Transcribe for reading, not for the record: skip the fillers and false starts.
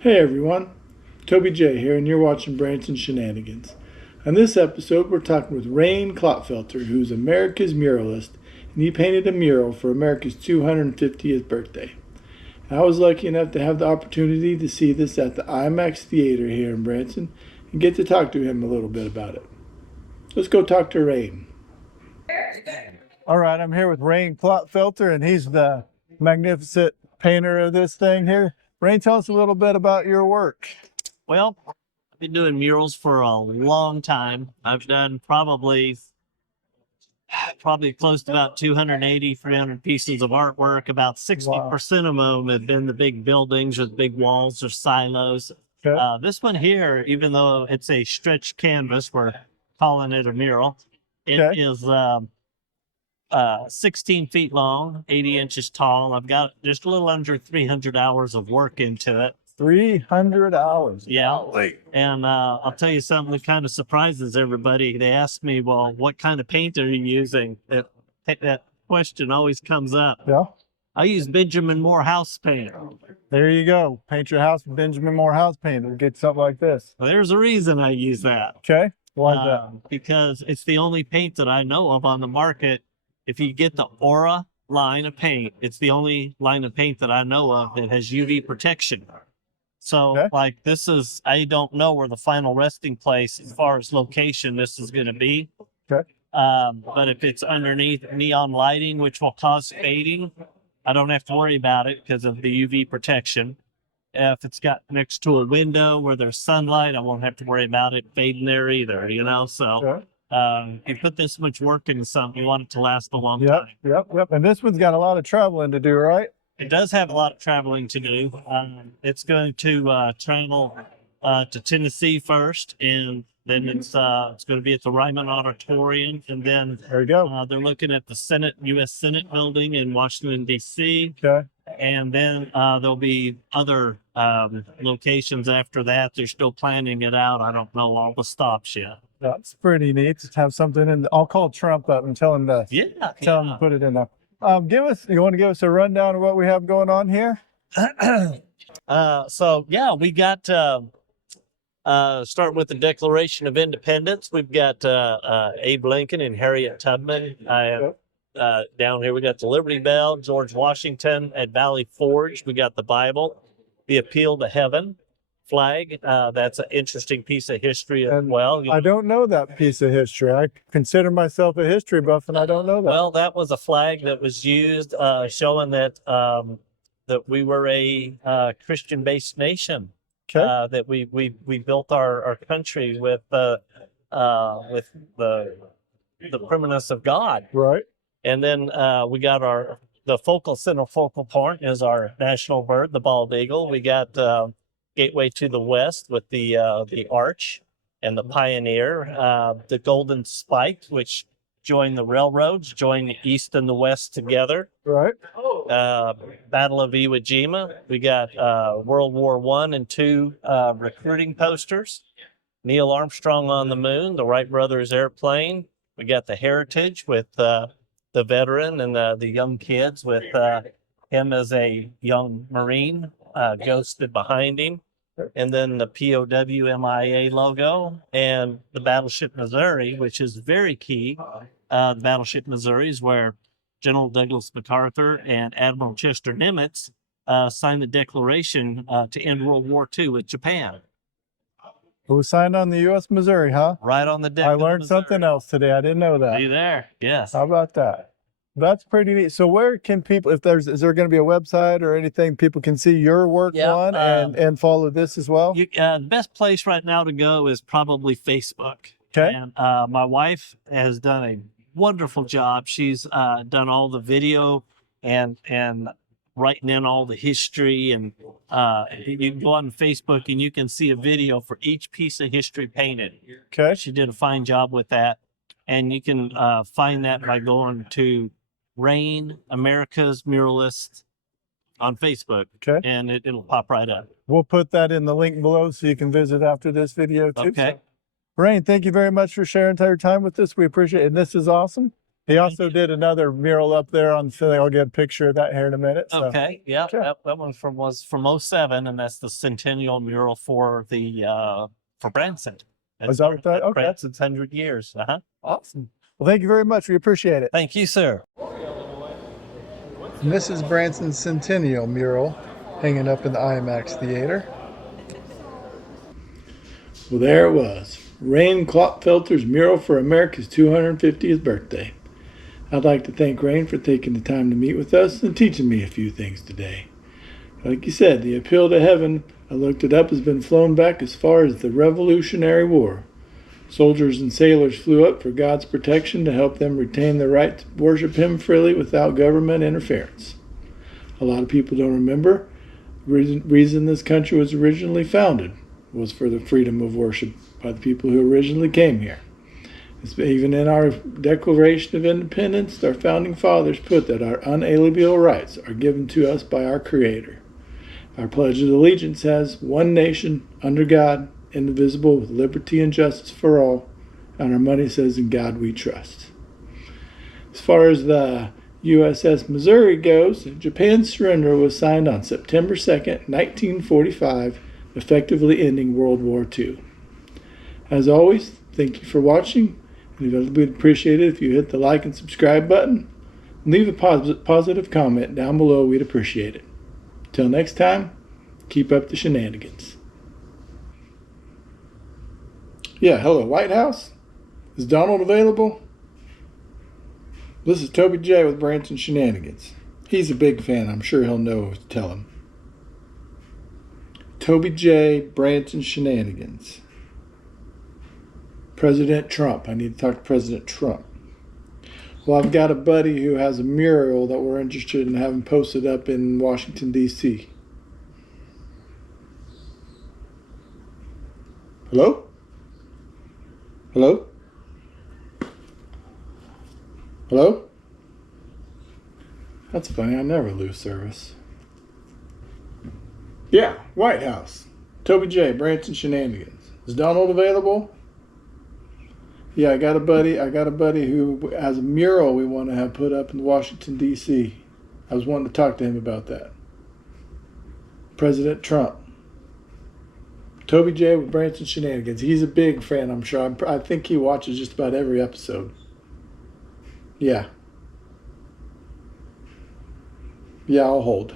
Hey everyone, Toby J here, and you're watching Branson Shenanigans. On this episode, we're talking with Raine Klopfelter, who's America's Muralist, and he painted a mural for America's 250th birthday. I was lucky enough to have the opportunity to see this at the IMAX Theater here in Branson and get to talk to him a little bit about it. Let's go talk to Raine. All right, I'm here with Raine Klopfelter, and he's the magnificent painter of this thing here. Raine, tell us a little bit about your work. Well, I've been doing murals for a long time. I've done probably close to about 280, 300 pieces of artwork. About 60% of them have been the big buildings or the big walls or silos. Okay. This one here, even though it's a stretched canvas, we're calling it a mural. It is 16 feet long, 80 inches tall. I've got just a little under 300 hours of work into it. 300 hours. Yeah. And I'll tell you something that kind of surprises everybody. They ask me, well, what kind of paint are you using? That question always comes up. Yeah. I use Benjamin Moore house paint. There you go. Paint your house with Benjamin Moore house paint and get something like this. Well, there's a reason I use that. Okay. Why is that? Because it's the only paint that I know of on the market. If you get the Aura line of paint, it's the only line of paint that I know of that has UV protection. So like this is, I don't know where the final resting place as far as location this is going to be. Okay. But if it's underneath neon lighting, which will cause fading, I don't have to worry about it because of the UV protection. If it's got next to a window where there's sunlight, I won't have to worry about it fading there either, you know? So you put this much work into something, you want it to last a long time. Yep. And this one's got a lot of traveling to do, right? It does have a lot of traveling to do. It's going to travel to Tennessee first, and then it's going to be at the Ryman Auditorium, and then there you go. They're looking at the U.S. Senate building in Washington, D.C. Okay. And then there'll be other locations after that. They're still planning it out. I don't know all the stops yet. That's pretty neat to have something in. I'll call Trump up and tell him to tell him to put it in there. You want to give us a rundown of what we have going on here? So yeah, we got starting with the Declaration of Independence. We've got Abe Lincoln and Harriet Tubman. Down here we got the Liberty Bell, George Washington at Valley Forge. We got the Bible, the Appeal to Heaven flag. That's an interesting piece of history as well. I don't know that piece of history. I consider myself a history buff, and I don't know that. Well, that was a flag that was used showing that that we were a Christian-based nation. Okay. That we built our country with the premise of God. Right. And then we got the central focal point is our national bird, the bald eagle. We got Gateway to the West with the arch and the pioneer, the golden spike, which joined the railroads, joined the East and the West together. Right. Battle of Iwo Jima. We got World War I and II recruiting posters. Neil Armstrong on the moon, the Wright brothers airplane. We got the heritage with the veteran and the young kids with him as a young Marine ghosted behind him. And then the POW MIA logo and the Battleship Missouri, which is very key. The Battleship Missouri is where General Douglas MacArthur and Admiral Chester Nimitz signed the declaration to end World War II with Japan. It was signed on the U.S. Missouri, huh? Right on the deck. I learned something else today. I didn't know that. Are you there? Yes. How about that? That's pretty neat. So where can people, is there going to be a website or anything people can see your work on and follow this as well? The best place right now to go is probably Facebook. Okay. And my wife has done a wonderful job. She's done all the video and writing in all the history. And you can go on Facebook and you can see a video for each piece of history painted. Okay. She did a fine job with that. And you can find that by going to Raine, America's Muralist on Facebook. Okay. And it'll pop right up. We'll put that in the link below so you can visit after this video too. Okay. So, Raine, thank you very much for sharing your time with us. We appreciate it. And this is awesome. He also did another mural up there on the ceiling. I'll get a picture of that here in a minute. So. Okay, yeah, that one was from '07, and that's the centennial mural for Branson. Is that what that? Okay. Branson's 100 years. Awesome. Well, thank you very much. We appreciate it. Thank you, sir. And this is Branson's centennial mural hanging up in the IMAX theater. Well, there it was. Raine Klopfelter's mural for America's 250th birthday. I'd like to thank Raine for taking the time to meet with us and teaching me a few things today. Like you said, the appeal to heaven, I looked it up, has been flown back as far as the Revolutionary War. Soldiers and sailors flew up for God's protection to help them retain the right to worship Him freely without government interference. A lot of people don't remember the reason this country was originally founded was for the freedom of worship by the people who originally came here. Even in our Declaration of Independence, our founding fathers put that our unalienable rights are given to us by our Creator. Our Pledge of Allegiance has one nation, under God, indivisible, with liberty and justice for all, and our money says, in God we trust. As far as the USS Missouri goes, Japan's surrender was signed on September 2nd, 1945, effectively ending World War II. As always, thank you for watching, and it would appreciate it if you hit the like and subscribe button. Leave a positive comment down below. We'd appreciate it. Till next time, keep up the shenanigans. Yeah, hello, White House? Is Donald available? This is Toby J with Branson Shenanigans. He's a big fan. I'm sure he'll know what to tell him. Toby J, Branson Shenanigans. President Trump. I need to talk to President Trump. Well, I've got a buddy who has a mural that we're interested in having posted up in Washington, D.C. Hello? Hello? Hello? That's funny. I never lose service. Yeah, White House. Toby J, Branson Shenanigans. Is Donald available? Yeah, I got a buddy who has a mural we want to have put up in Washington, D.C. I was wanting to talk to him about that. President Trump. Toby J with Branson Shenanigans. He's a big fan, I'm sure. I think he watches just about every episode. Yeah. Yeah, I'll hold.